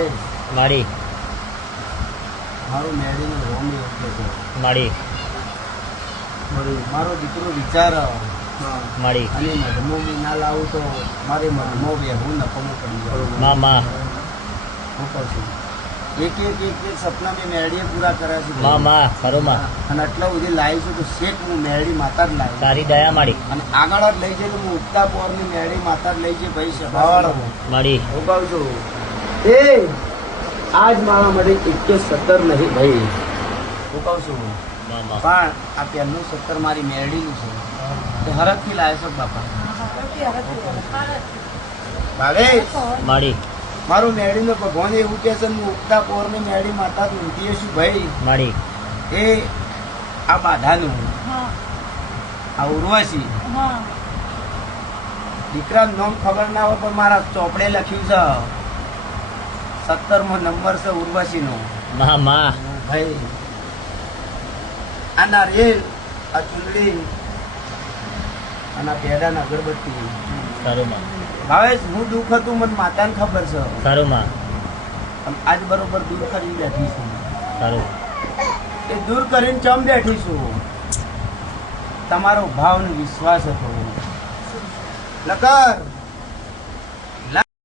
એ માડી મારું મેળીનું રોમ યોગ્ય છે. માડી મારો દીકરો વિચાર માડી અને મધમો બી ના લાવું તો મારે મધમો બી હું નકમો પડી જાઉં. માં હું કહું છું એક સપના મેં મેરડીએ પૂરા કર્યા છે. માં ખરું માં અને આટલા સુધી લાવી છું તો શેઠ હું મેરડી માતા જ લાવી તારી દયા માડી અને આગળ જ લઈ જઈને હું ઉગતા પોરની મેરડી માતા જ લઈ જઈ ભાઈ સભાવાળો માડી હું કહું છું એ આજ મારા માટે 117 નહીં ભાઈ હું કહું છું માં પણ આ પહેલું 17 મારી મેરડીનું છે તે હરખથી લાવે છે બાપા ભાવેશ માડી મારું મેરડીનો ભગવાન એવું કહે છે હું ઉગતા પોરની મેરડી માતા ઊંઘીએ છું ભાઈ માડી એ આ બાધાનું આ ઉર્વશી દીકરા નામ ખબર ના હોય પણ મારા ચોપડે લખ્યું છે 17મો નંબર છે ઉર્વશી નો માં ભાઈ આ નારિયેલ આ ચૂંદડી અને આ પેડાના અગરબત્તી ખરું માં ભાવેશ હું દુઃખ હતું મને માતાને ખબર છે ખરું માં પણ આજ બરોબર દૂર કરીને બેઠી છું ખરું એ દૂર કરીને ચમ બેઠી છું તમારો ભાવ ને વિશ્વાસ હતો લકર